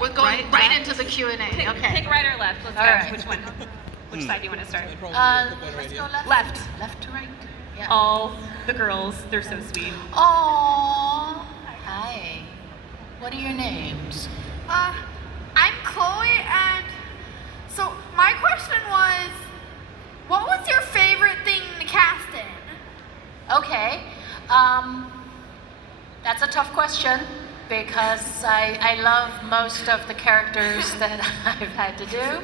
We're going right into the Q&A. Okay. Pick right or left. Let's go. Right. Which one? Which side do you want to start? Let's go left. Left to right. Yeah. All the girls, they're so sweet. Aww. Hi. What are your names? I'm Chloe, and so my question was, what was your favorite thing to cast in? Okay. That's a tough question because I love most of the characters that I've had to do.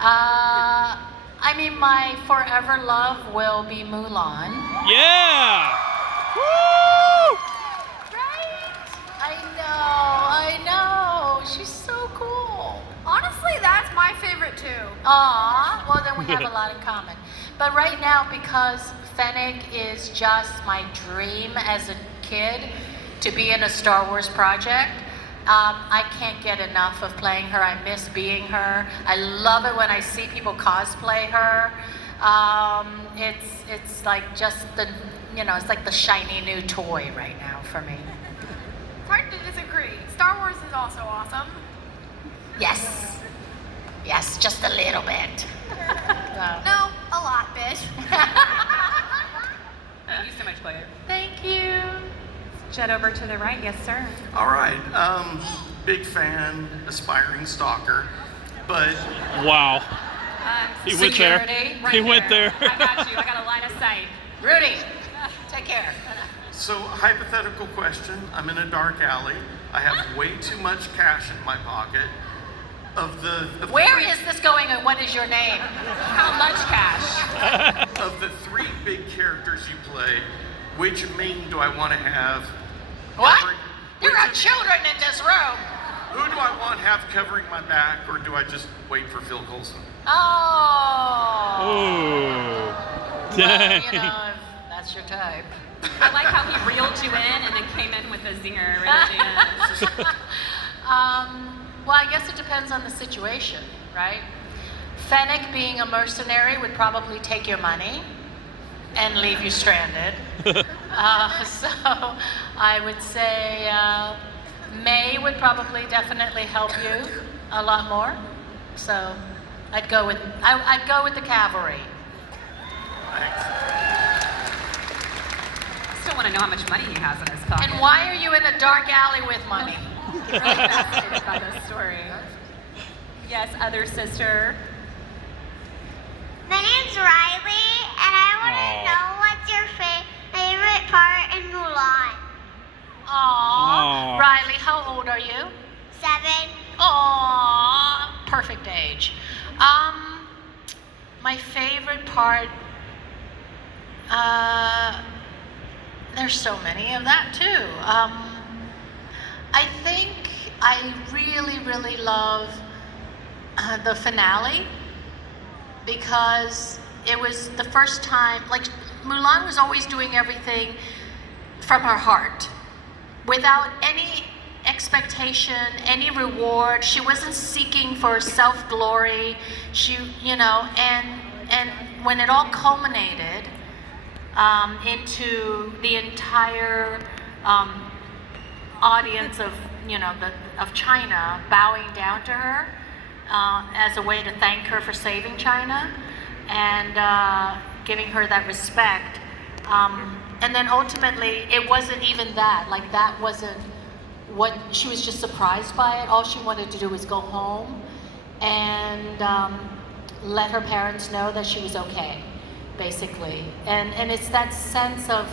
I mean, my forever love will be Mulan. Yeah! Woo! Right? I know. She's so cool. Honestly, that's my favorite too. Aw, well then we have a lot in common. But right now, because Fennec is just my dream as a kid to be in a Star Wars project, I can't get enough of playing her. I miss being her. I love it when I see people cosplay her. It's like just the, it's like the shiny new toy right now for me. It's hard to disagree. Star Wars is also awesome. Yes. Yes, just a little bit. No, a lot, bitch. Thank you so much, Chloe. Thank you. Jet over to the right. Yes, sir. All right. Big fan, aspiring stalker, but Wow. He went there. Security. Right He went there. I got you. I got a line of sight. Rudy, take care. so hypothetical question. I'm in a dark alley. I have way too much cash in my pocket. Where is this going and what is your name? How much cash? Of the three big characters you play, which Ming do I want to have? What? There are children in this room. Who do I want have covering my back, or do I just wait for Phil Coulson? Oh. Ooh. Well, Dang. if that's your type. I like how he reeled you in and then came in with a zinger right at the end. Well, I guess it depends on the situation, right? Fennec being a mercenary would probably take your money and leave you stranded. So I would say May would probably definitely help you a lot more. So I'd go with the cavalry. Thanks. I still want to know how much money he has in his pocket. And why are you in a dark alley with money? I'm really fascinated by this story. Yes, other sister. My name's Riley, and I want to know what's your favorite part in Mulan? Aww. Riley, how old are you? 7. Aww, perfect age. My favorite part, there's so many of that too. I think I really, really love the finale because it was the first time, like Mulan was always doing everything from her heart without any expectation, any reward. She wasn't seeking for self-glory. She, and when it all culminated into the entire audience of of China bowing down to her as a way to thank her for saving China and giving her that respect. And then ultimately, it wasn't even that. Like that wasn't what she was just surprised by it. All she wanted to do was go home and let her parents know that she was okay, basically. And it's that sense of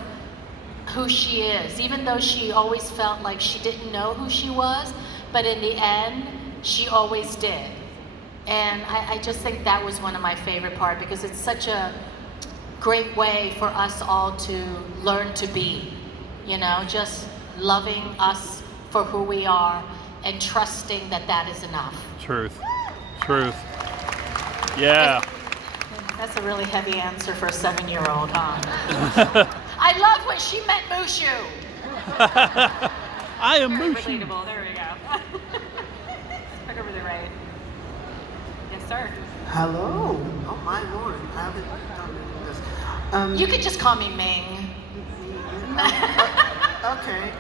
who she is, even though she always felt like she didn't know who she was, but in the end, she always did. And I just think that was one of my favorite parts because it's such a great way for us all to learn to be, just loving us for who we are and trusting that that is enough. Truth. Truth. Yeah. That's a really heavy answer for a 7-year-old, huh? I love when she met Mushu. I am Very Mushu. relatable. There we go. Back over to the right. Yes, sir. Hello. Oh my lord. I haven't done this. You could just call me Ming. Okay.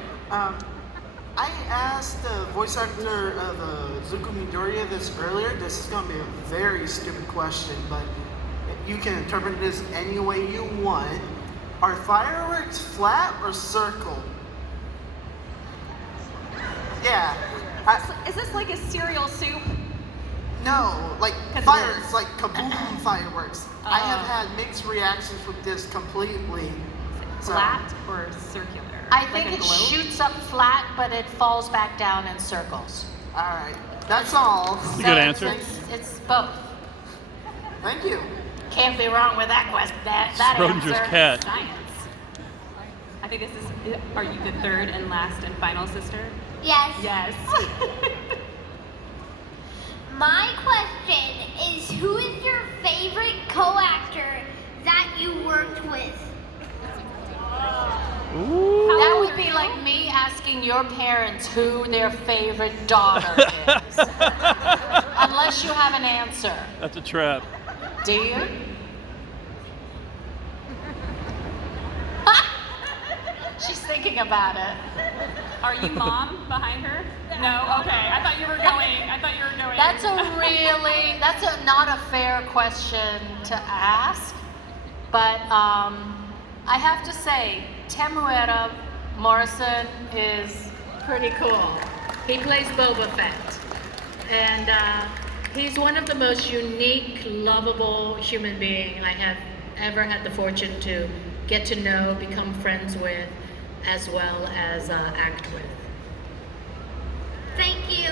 I asked the voice actor of Zuko Midoriya this earlier. This is going to be a very stupid question, but you can interpret this any way you want. Are fireworks flat or circle? Yeah. Is this like a cereal soup? No, like 'Cause it fireworks, is. like kaboom fireworks. I have had mixed reactions with this completely. So- Flat or circular? I Like think a it globe? shoots up flat, but it falls back down in circles. All right, that's all. That's a So good it's- answer. It's both. Thank you. Can't be wrong with that question. That Schrodinger's answer. cat. Science. I think this is. Are you the third and last and final sister? Yes. Yes. My question is, who is your favorite co-actor that you worked with? Ooh. That would be like me asking your parents who their favorite daughter is. Unless you have an answer. That's a trap. Do you? She's thinking about it. Are you mom behind her? No. Okay. I thought you were going. That's not a fair question to ask. But I have to say, Temuera Morrison is pretty cool. He plays Boba Fett. And he's one of the most unique, lovable human beings I have ever had the fortune to get to know, become friends with, as well as act with. Thank you.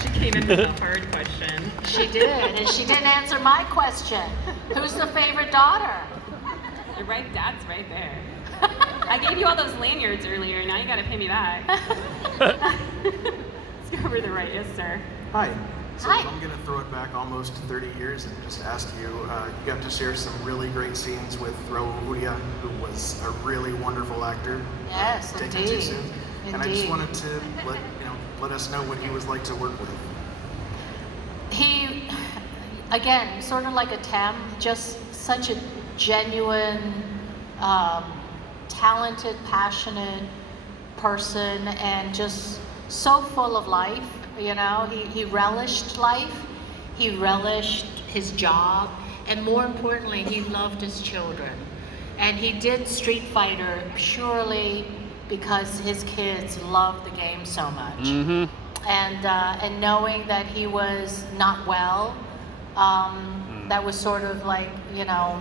She came in with a hard question. She did, and she didn't answer my question. Who's the favorite daughter? Your right dad's right there. I gave you all those lanyards earlier. Now you got to pay me back. Let's go over the right. Yes, sir. Hi. So Hi. I'm going to throw it back almost 30 years and just ask you, you got to share some really great scenes with Riolu, who was a really wonderful actor. Yes, Taken too indeed. soon. And I just Indeed. wanted to let us know what he was like to work with. He, again, sort of like a Tem, just such a genuine, talented, passionate person, and just so full of life. You know, he relished life, he relished his job, and more importantly, he loved his children. And he did Street Fighter purely because his kids loved the game so much. Mm-hmm. And knowing that he was not well, that was sort of like, you know,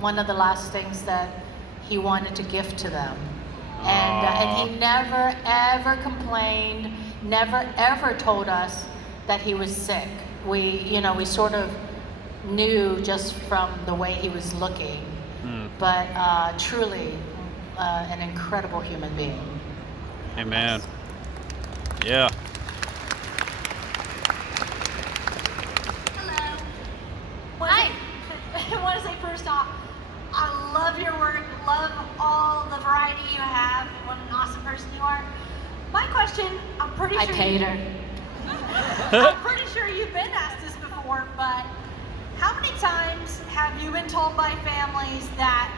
one of the last things that he wanted to gift to them. And he never ever complained, never ever told us that he was sick. We sort of knew just from the way he was looking, but truly an incredible human being. Amen. Yeah. Hello. Hi. I want to say first off, I love your work, love all the variety you have, what an awesome person you are. My question, I'm pretty I sure paid her. I'm pretty sure you've been asked this before, but how many times have you been told by families that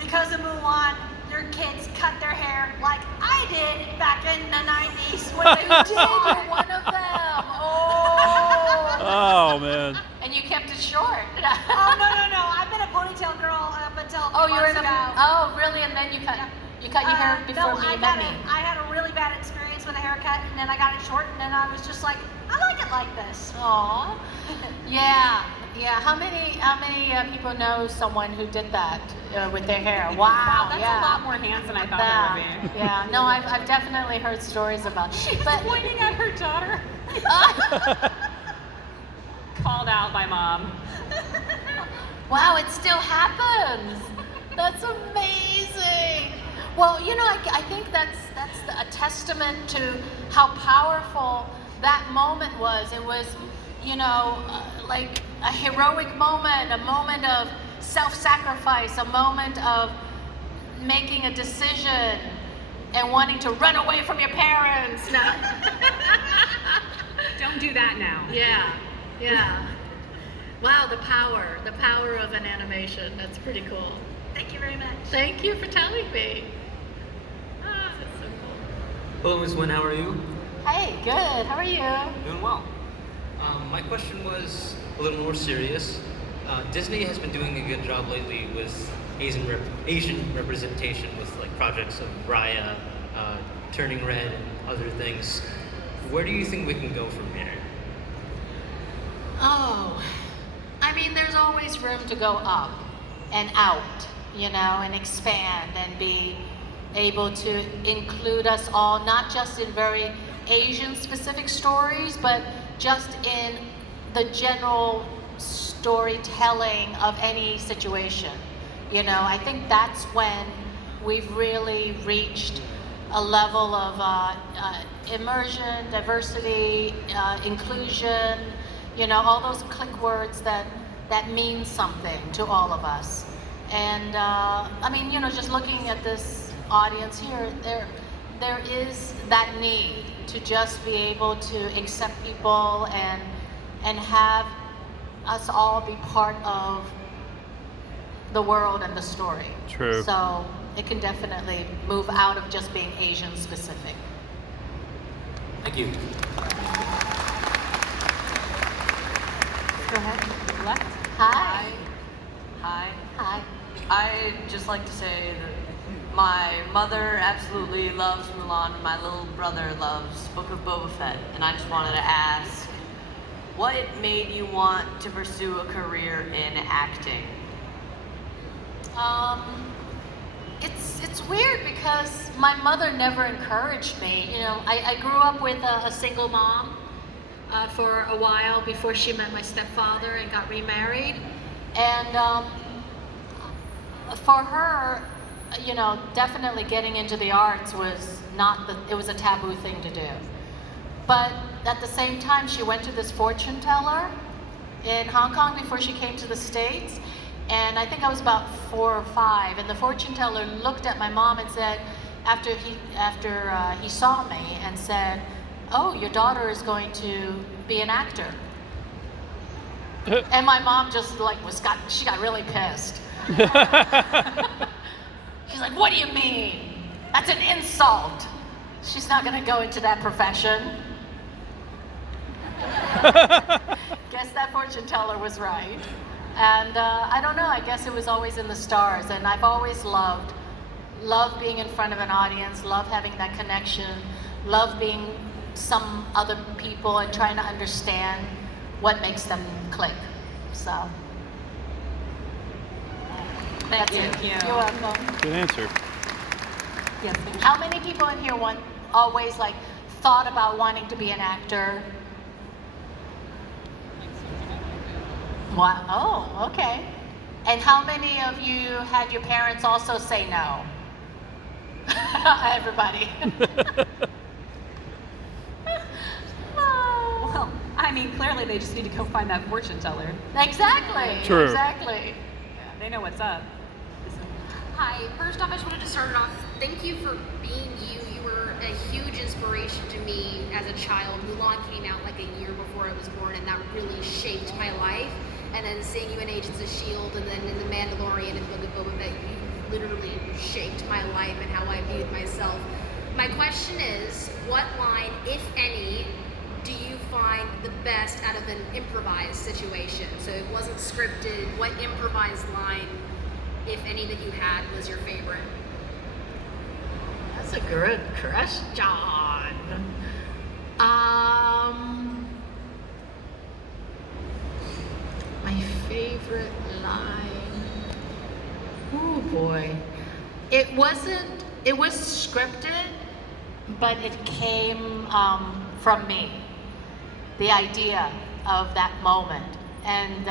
because of Mulan, their kids cut their hair like I did back in the 90s when they were You're one of them. Oh. Oh man. And you kept it short. Oh, no. I've been a ponytail girl up until a few Oh, you were in months a. ago. Oh, really? And then you cut your hair before no, you I met had me. I had a really bad experience with a haircut, and then I got it short, and then I was just like, I like it like this. Aw. Yeah. How many people know someone who did that with their hair? Wow. That's yeah. a lot more hands than I thought that would be. Yeah. No, I've definitely heard stories about. But Pointing at her daughter. Called out by mom. wow, it still happens. That's amazing. Well, you know, I think that's a testament to how powerful that moment was. It was, you know, like a heroic moment, a moment of self-sacrifice, a moment of making a decision and wanting to run away from your parents. No. Don't do that now. Yeah. Wow, the power of an animation. That's pretty cool. Thank you very much. Thank you for telling me. Ah, that's so cool. Hello, Ms. Wen, how are you? Hey, good. How are you? Doing well. My question was a little more serious. Disney has been doing a good job lately with Asian representation with like projects of Raya, Turning Red, and other things. Where do you think we can go from here? Oh, I mean, there's always room to go up and out, you know, and expand and be able to include us all, not just in very Asian-specific stories, but just in the general storytelling of any situation. You know, I think that's when we've really reached a level of immersion, diversity, inclusion, you know, all those click words that mean something to all of us. And I mean, you know, just looking at this audience here, there is that need to just be able to accept people and have us all be part of the world and the story. True. So it can definitely move out of just being Asian specific. Thank you. Go ahead. Left. Hi. Hi. Hi. I'd just like to say that my mother absolutely loves Mulan and my little brother loves Book of Boba Fett. And I just wanted to ask, what made you want to pursue a career in acting? It's weird because my mother never encouraged me. You know, I grew up with a single mom for a while before she met my stepfather and got remarried. And for her, you know, definitely getting into the arts was it was a taboo thing to do. But at the same time, she went to this fortune teller in Hong Kong before she came to the States. And I think I was about 4 or 5, and the fortune teller looked at my mom and said, after he saw me, and said, "Oh, your daughter is going to be an actor." And my mom just like she got really pissed. She's like, "What do you mean? That's an insult. She's not going to go into that profession." Guess that fortune teller was right. And I don't know, I guess it was always in the stars. And I've always loved being in front of an audience, love having that connection, love being some other people and trying to understand what makes them click. So, that's it. Thank you. You're welcome. Good answer. Yes. How many people in here always like thought about wanting to be an actor? Wow. Oh, okay. And how many of you had your parents also say no? Everybody. Well, I mean, clearly they just need to go find that fortune teller. Exactly. True. Exactly. Yeah, they know what's up. Hi, first off, I just wanted to start off, thank you for being you. You were a huge inspiration to me as a child. Mulan came out like a year before I was born, and that really shaped my life. And then seeing you in Agents of S.H.I.E.L.D. and then in The Mandalorian and Book of Boba Fett, you literally shaped my life and how I viewed myself. My question is, what line, if any, do you find the best out of an improvised situation? So it wasn't scripted. What improvised line, if any, that you had was your favorite? That's a good question. My favorite line. Oh boy. It was scripted, but it came from me. The idea of that moment. And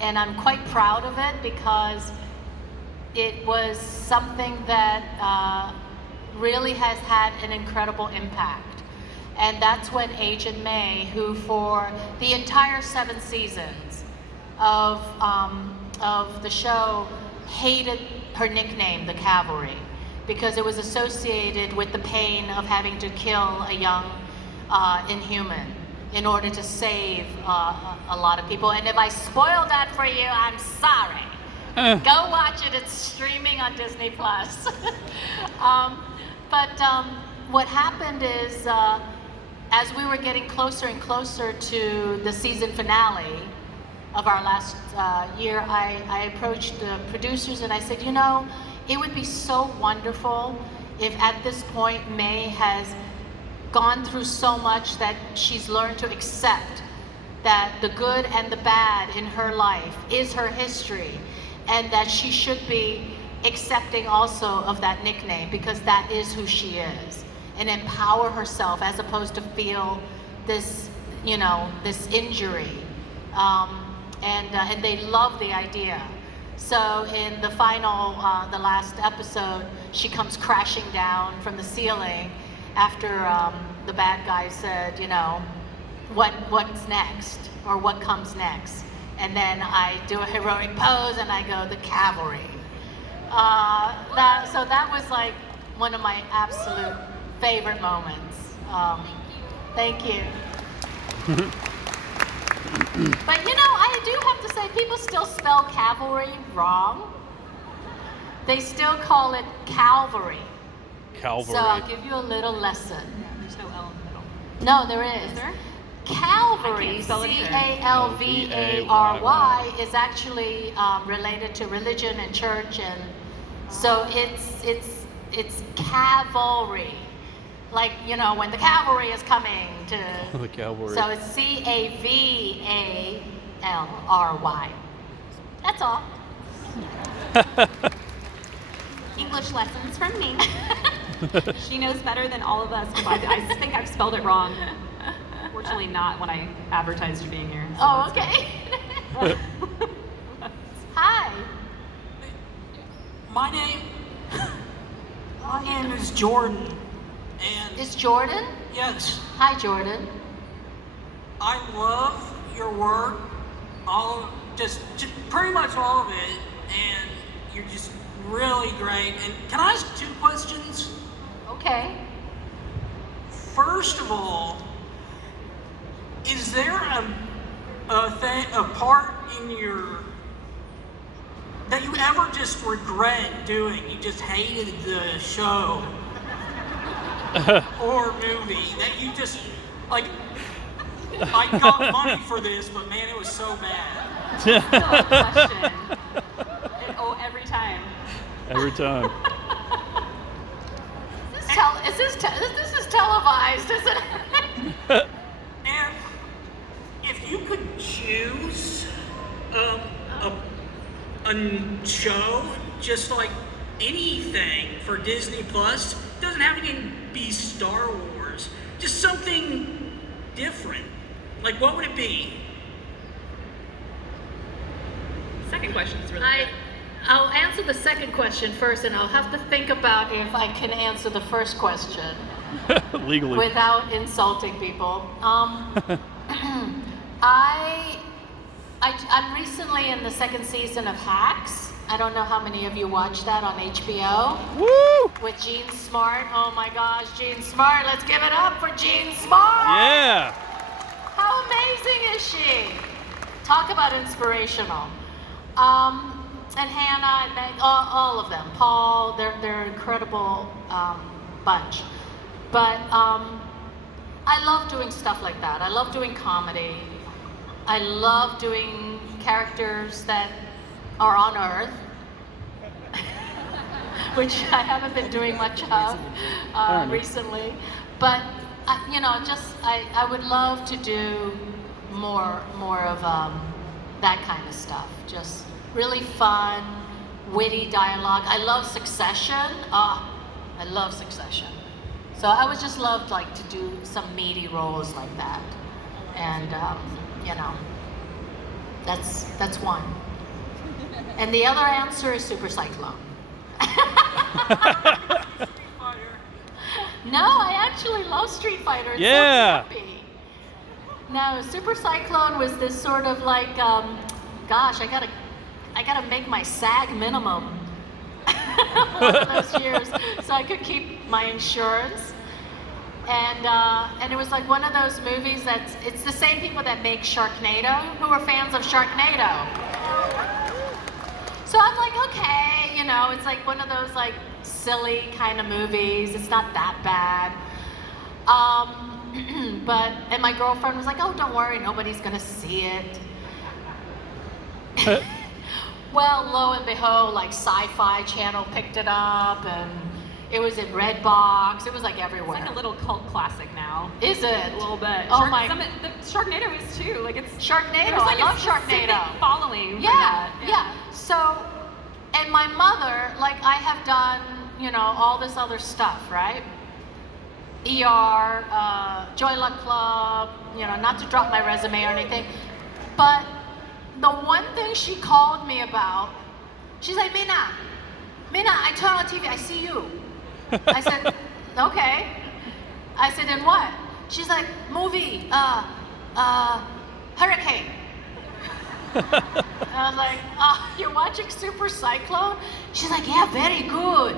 I'm quite proud of it because it was something that really has had an incredible impact. And that's when Agent May, who for the entire 7 seasons of the show hated her nickname, the Cavalry, because it was associated with the pain of having to kill a young Inhuman in order to save a lot of people. And if I spoiled that for you, I'm sorry. Go watch it. It's streaming on Disney Plus. what happened is, as we were getting closer and closer to the season finale of our last year, I approached the producers and I said, you know, it would be so wonderful if at this point May has gone through so much that she's learned to accept that the good and the bad in her life is her history, and that she should be accepting also of that nickname because that is who she is, and empower herself as opposed to feel this, you know, this injury. And they love the idea. So in the final, the last episode, she comes crashing down from the ceiling after the bad guy said, you know, what's next, or what comes next. And then I do a heroic pose and I go, the cavalry. So that was like one of my absolute favorite moments. Thank you. But you know, I do have to say, people still spell cavalry wrong. They still call it Calvary. Calvary. So I'll give you a little lesson. There's no L in the middle. No, there is. Is there? Calvary, C-A-L-V-A-R-Y, is actually related to religion and church, and so it's cavalry, like, you know, when the cavalry is coming to. The cavalry. So it's C-A-V-A-L-R-Y. That's all. English lessons from me. She knows better than all of us. I think I've spelled it wrong. Fortunately, not when I advertised being here. So Oh, okay. Hi. My name is Jordan, and Is Jordan? yes, Hi, Jordan. I love your work, just pretty much all of it, and you're just really great. And can I ask 2 questions? Okay. First of all, is there a part in your that you ever just regret doing? You just hated the show or movie that you just like. I got money for this, but man, it was so bad. That's still a question. Every time. Every time. This is televised, isn't it? And if you could choose a show, just like anything for Disney Plus, doesn't have to be Star Wars, just something different. Like, what would it be? Second question is really good. I'll answer the second question first, and I'll have to think about if I can answer the first question Legally. without insulting people. I'm recently in the 2nd season of Hacks. I don't know how many of you watched that on HBO. Woo! With Jean Smart. Oh my gosh, Jean Smart. Let's give it up for Jean Smart. Yeah. How amazing is she? Talk about inspirational. And Hannah and Meg, all of them. Paul, they're an incredible bunch. But I love doing stuff like that. I love doing comedy. I love doing characters that are on Earth, which I haven't been doing much of recently. But you know, I would love to do more of that kind of stuff. Just really fun, witty dialogue. I love Succession. I love Succession. So I would just love like to do some meaty roles like that. And you know, that's one. And the other answer is Super Cyclone. No, I actually love Street Fighter. It's Yeah. so happy. No, Super Cyclone was this sort of like, gosh, I gotta make my SAG minimum one of those years so I could keep my insurance. And it was like one of those movies it's the same people that make Sharknado who are fans of Sharknado. So I'm like, okay, you know, it's like one of those like silly kind of movies. It's not that bad. And my girlfriend was like, oh, don't worry, nobody's gonna see it. Well, lo and behold, like Sci-Fi Channel picked it up, and it was in Redbox. It was like everywhere. It's like a little cult classic now. Is it? A little bit. Oh my! The Sharknado is too. Like it's Sharknado. There's like I love a specific Sharknado. following. Yeah, for that. yeah. So, and my mother, like I have done, you know, all this other stuff, right? ER, Joy Luck Club, you know, not to drop my resume or anything, but the one thing she called me about, she's like, Ming-Na, I turn on TV, I see you. I said, okay. I said, and what? She's like, movie, Hurricane. I was like, oh, you're watching Super Cyclone? She's like, yeah, very good.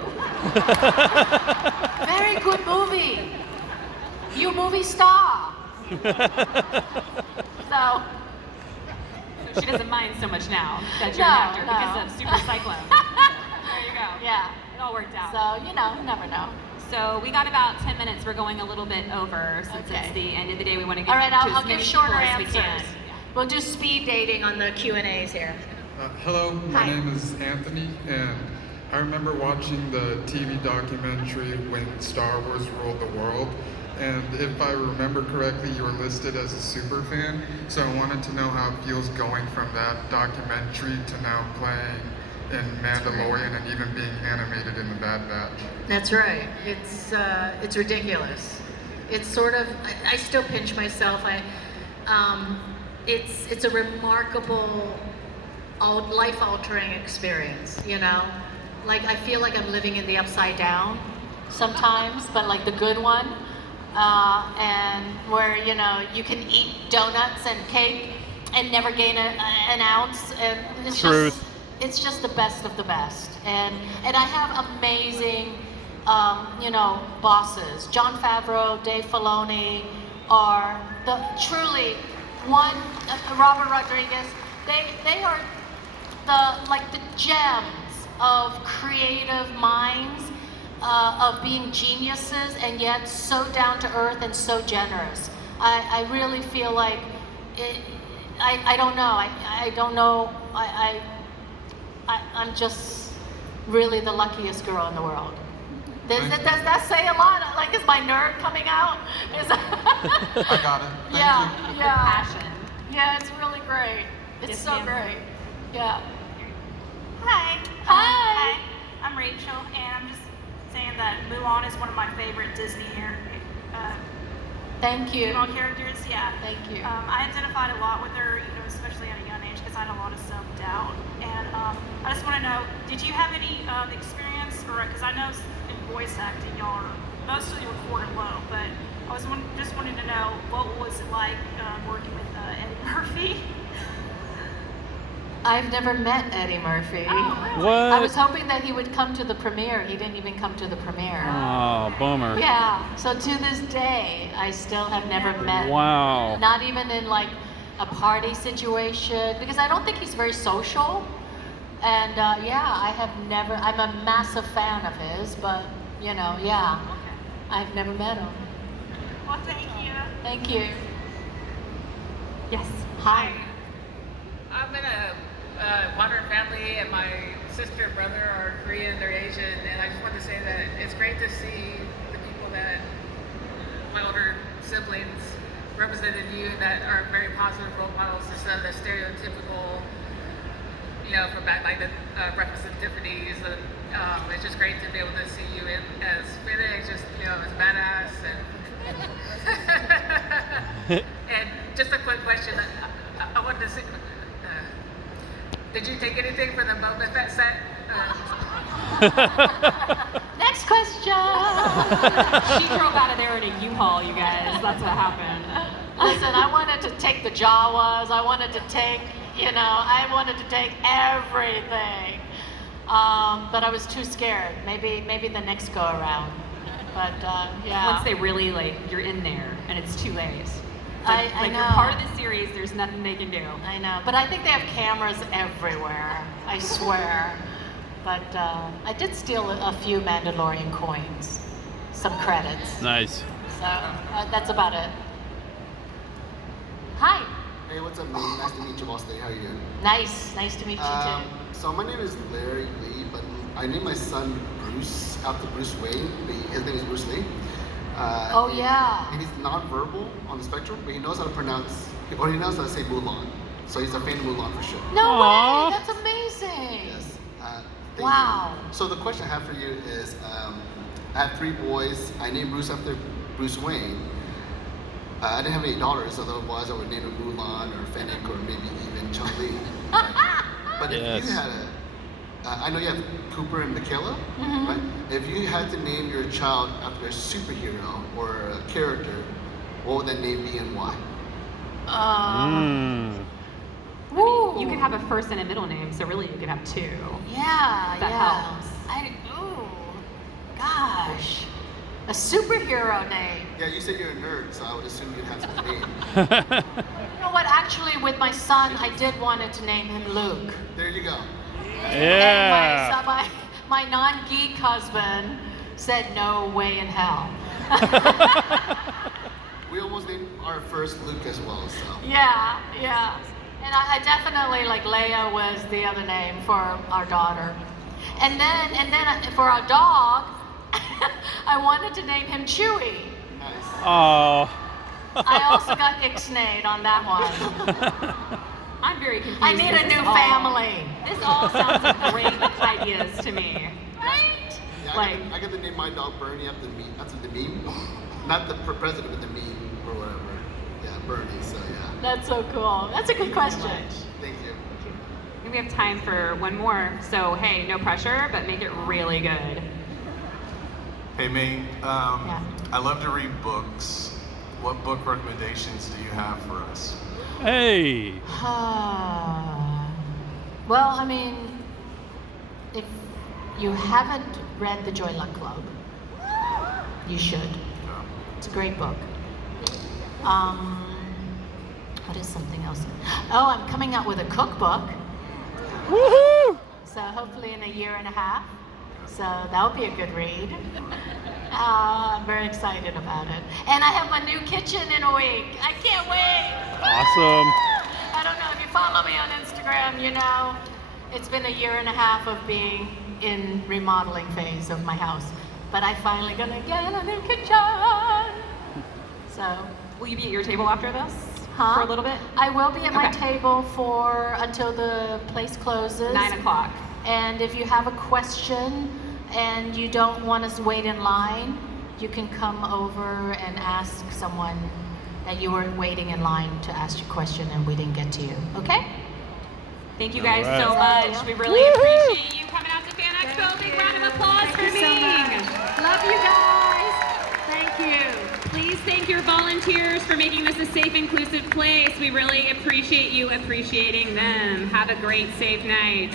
Very good movie. You movie star. So she doesn't mind so much now that you're No, an actor no. because of Super Cyclone. There you go. Yeah. It all worked out. So, you know, never know. So we got about 10 minutes. We're going a little bit over since Okay. it's the end of the day. We want to get All right, to I'll as many give shorter people as we answers. can. We'll do speed dating on the Q&As here. Hello, my Hi. name is Anthony, and I remember watching the TV documentary when Star Wars ruled the world. And if I remember correctly, you were listed as a super fan. So I wanted to know how it feels going from that documentary to now playing in Mandalorian and even being animated in the Bad Batch. That's right. It's ridiculous. It's sort of, I still pinch myself. It's a remarkable, life-altering experience, you know? Like, I feel like I'm living in the upside down sometimes, but like the good one. And where, you know, you can eat donuts and cake and never gain an ounce. And it's Truth. It's just the best of the best. And I have amazing, you know, bosses. Jon Favreau, Dave Filoni are truly one, Robert Rodriguez, they are the gems of creative minds, of being geniuses and yet so down to earth and so generous. I really feel like, I don't know, I don't know, I'm just really the luckiest girl in the world. Does that say a lot? Like, is my nerd coming out? I got it. Thank Yeah, you. yeah. Passion. Yeah, it's really great. It's Yes, so ma'am. great. Yeah. Hi. Hi. I'm Rachel, and I'm just saying that Mulan is one of my favorite Disney Thank you. female characters. Yeah. Thank you. I identified a lot with her, you know, especially at a young age, because I had a lot of self-doubt. And I just want to know, did you have any experience, or because I know in voice acting y'all are mostly recorded low, but I was just wanting to know what was it like working with Eddie Murphy. I've never met Eddie Murphy. Oh, really? What? I was hoping that he would come to the premiere. He didn't even come to the premiere. Oh, bummer. Yeah. So to this day, I still have never met. Wow. Not even in like a party situation, because I don't think he's very social. And yeah, I have never. I'm a massive fan of his, but you know, yeah, I've never met him. Well, thank you. Thank you. Yes. Hi. I'm in a modern family, and my sister and brother are Korean, they're Asian, and I just wanted to say that it's great to see the people that my older siblings represented you that are very positive role models instead of the stereotypical, you know, from back like the Breakfast at Tiffany's. And it's just great to be able to see you in as Phoenix, just, you know, as badass. And just a quick question. I wanted to see, did you take anything for the Boba Fett set? Next question. She drove out of there in a U-Haul, you guys. That's what happened. Listen, I wanted to take the Jawas. I wanted to take, you know, I wanted to take everything. But I was too scared. Maybe the next go around. But yeah. Once they really, like, you're in there and it's too late. I Like know. you're part of the series, there's nothing they can do. I know, but I think they have cameras everywhere. I swear. But I did steal a few Mandalorian coins, some credits. Nice. So that's about it. Hi. Hey, what's up, Ming? Nice to meet you, boss lady. How are you doing? Nice to meet you too. So my name is Larry Lee, but I named my son Bruce after Bruce Wayne. But his name is Bruce Lee. Oh yeah. And he's non-verbal on the spectrum, but he knows how to pronounce, or he knows how to say Mulan. So he's a fan of Mulan for sure. No Aww. way, that's amazing. Yes. Wow. You. So the question I have for you is, I have 3 boys. I named Bruce after Bruce Wayne. I didn't have any daughters, otherwise I would name him Mulan or Fennec or maybe even Chun-Li. But if you had I know you have Cooper and Michaela, right? If you had to name your child after a superhero or a character, what would that name be and why? I mean, you could have a first and a middle name, so really you could have 2. Yeah, That helps. Gosh. A superhero name. Yeah, you said you're a nerd, so I would assume you'd have some name. You know what? Actually, with my son, I did wanted to name him Luke. There you go. Yeah. And my non-geek husband said no way in hell. We almost named our first Luke as well, so. Yeah. And I definitely, like, Leia was the other name for our daughter. And then for our dog, I wanted to name him Chewy. Nice. Oh. I also got ixnayed on that one. I'm very confused. I need a new family. This all sounds like great ideas to me. Right? Yeah, I got to name my dog Bernie after the meme. Not the president, but the meme or whatever. Yeah, Bernie, so yeah. That's so cool. That's a good question. Thank you. I think we have time for one more. So, hey, no pressure, but make it really good. Hey, Ming. I love to read books. What book recommendations do you have for us? Hey. Well, I mean, if you haven't read The Joy Luck Club, you should. It's a great book. What is something else? Oh, I'm coming out with a cookbook. Woohoo! So hopefully in a year and a half. So that'll be a good read. I'm very excited about it. And I have my new kitchen in a week. I can't wait. Awesome. I don't know if you follow me on Instagram, you know, it's been a year and a half of being in remodeling phase of my house. But I finally gonna get a new kitchen. So. Will you be at your table after this? Huh? For a little bit? I will be at my table until the place closes. 9 o'clock. And if you have a question and you don't want to wait in line, you can come over and ask someone that you were waiting in line to ask your question and we didn't get to you. Okay? Thank you guys All so right. much. We really appreciate you coming out to Fan Expo. Big round of applause for me. Love you guys. Thank you. Please thank your volunteers for making this a safe, inclusive place. We really appreciate you appreciating them. Have a great, safe night.